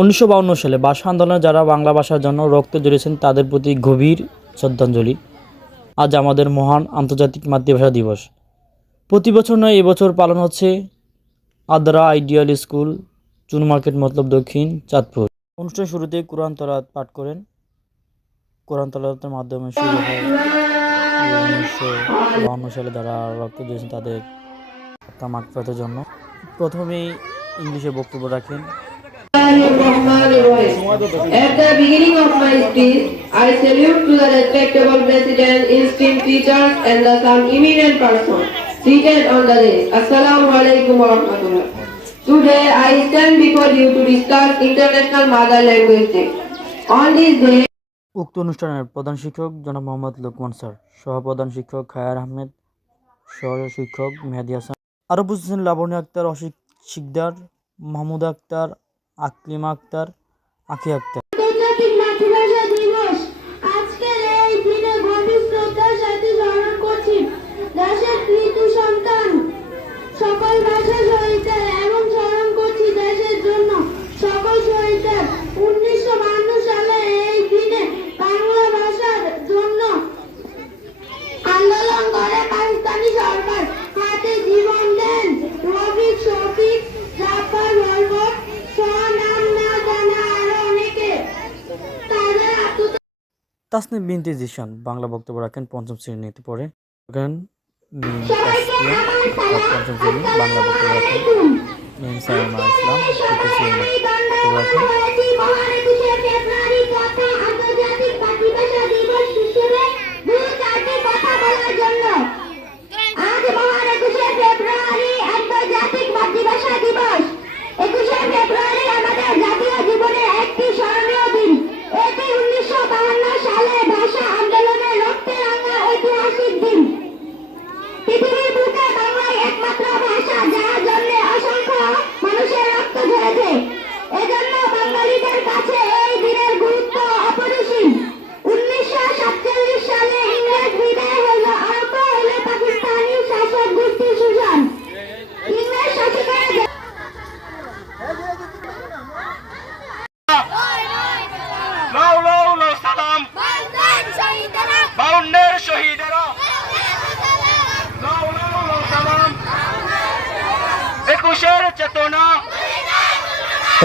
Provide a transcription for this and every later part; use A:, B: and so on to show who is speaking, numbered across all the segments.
A: উনিশশো সালে ভাষা আন্দোলনে যারা বাংলা ভাষার জন্য রক্ত জড়িয়েছেন, তাদের প্রতি গভীর শ্রদ্ধাঞ্জলি। আজ আমাদের মহান আন্তর্জাতিক মাতৃভাষা দিবস। প্রতি বছর নয়, এবছর পালন হচ্ছে আদ্রা আইডিয়াল স্কুল, চুন মার্কেট মতলব দক্ষিণ, চাঁদপুর। অনুষ্ঠানের শুরুতে কোরআন তলাত পাঠ করেন। কোরআন তলাতের মাধ্যমে শুরু হয় উনিশশো বাউন্ন সালে যারা রক্ত দিয়েছেন তাদের মাকফাতের জন্য। প্রথমেই ইংলিশে বক্তব্য রাখেন।
B: At the beginning of my speech, I salute to the respectable president, esteemed teachers, and the some eminent persons seated on the dais. Assalamu alaikum wa. Today, I stand before you to discuss International Mother Language Day. On this day,
A: উক্ত অনুষ্ঠানের প্রধান শিক্ষক জনাব Mohammad Lokman sir সহপ্রধান শিক্ষক খায়ার আহমেদ সহ শিক্ষক মেহেদি হাসান আরও বুঝছেন লাবণী আক্তার অসিক শিকদার মাহমুদ আক্তার আকলিমা আক্তার আখি আক্তার
C: আন্তর্জাতিক মাতৃভাষা দিবস আজকের এই দিনে গভীর শ্রদ্ধার সাথে স্মরণ করছি দেশের কৃতু সন্তান সকল ভাষা শহীদদের এবং স্মরণ করছি দেশের জন্য সকল শহীদদের উনিশশো বান্ন সালে এই দিনে বাংলা ভাষার জন্য আন্দোলন করে পাকিস্তানি সরকার হাতে জীবন দেন রফিক শফিক জাফর বলবর সহ নাম না জানা আরও অনেকে তাদের আত্মত্যাগ
A: তাসনিম বিনতে জিশান বাংলা বক্তব্য রাখেন পঞ্চম শ্রেণীতে পড়ে রাখেন পঞ্চম শ্রেণি বাংলা বক্তব্য রাখেন ইসলাম তৃতীয় শ্রেণি রাখেন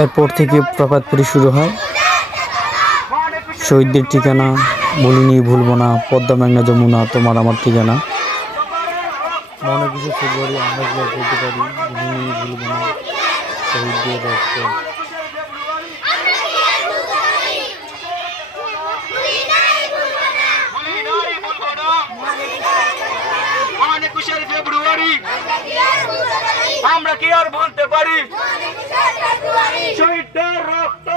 A: এরপর থেকে প্রপাত পুরী শুরু হয়। শহীদদের ঠিকানা বলিনি ভুলবো না। পদ্মা মেঘনা যমুনা তোমার আমার ঠিকানা। মনে কিছু ফেব্রুয়ারি আমরা করতে বলতে পারি ভুলব ভুলবো না শহীদদের রক্ত
D: ভুলি নাই ভুলবো না একুশের ফেব্রুয়ারি আমরা কি আর বলতে পারি শহীদদের রক্ত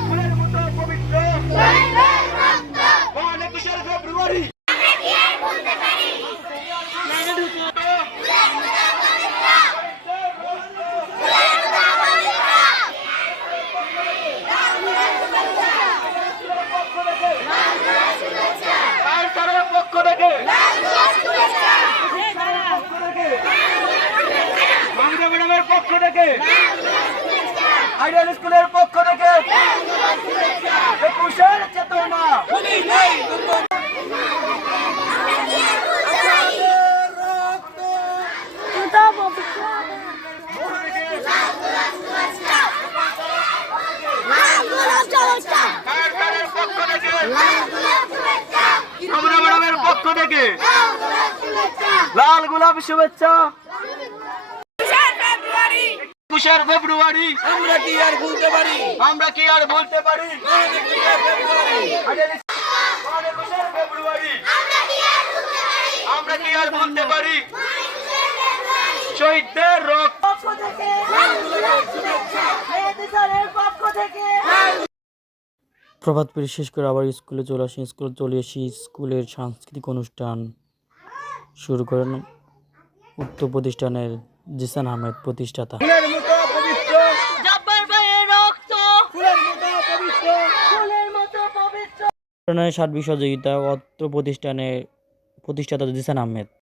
D: ফুলের মতো পবিত্র মহান একুশের ফেব্রুয়ারি সরকারের পক্ষ থেকে বাংলা ম্যাডামের পক্ষ থেকে আইডিয়াল স্কুলের পক্ষ থেকে একুশের চেতনা। পক্ষ থেকে লাল গোলাপ শুভেচ্ছা। একুশের ফেব্রুয়ারি। আমরা কি আর ভুলতে পারি? আমরা কি আর ভুলতে পারি? আমরা কি আর ভুলতে পারি? শহীদদের রক্ত।
A: প্রভাত পেরি শেষ করে আবার স্কুলে চলে আসি। স্কুলে চলে এসে স্কুলের সাংস্কৃতিক অনুষ্ঠান শুরু করেন উক্ত প্রতিষ্ঠানের জিসান আহমেদ প্রতিষ্ঠাতা।
D: পবিত্র
A: সার্বিক সহযোগিতা অত্র প্রতিষ্ঠানের প্রতিষ্ঠাতা জিসান আহমেদ।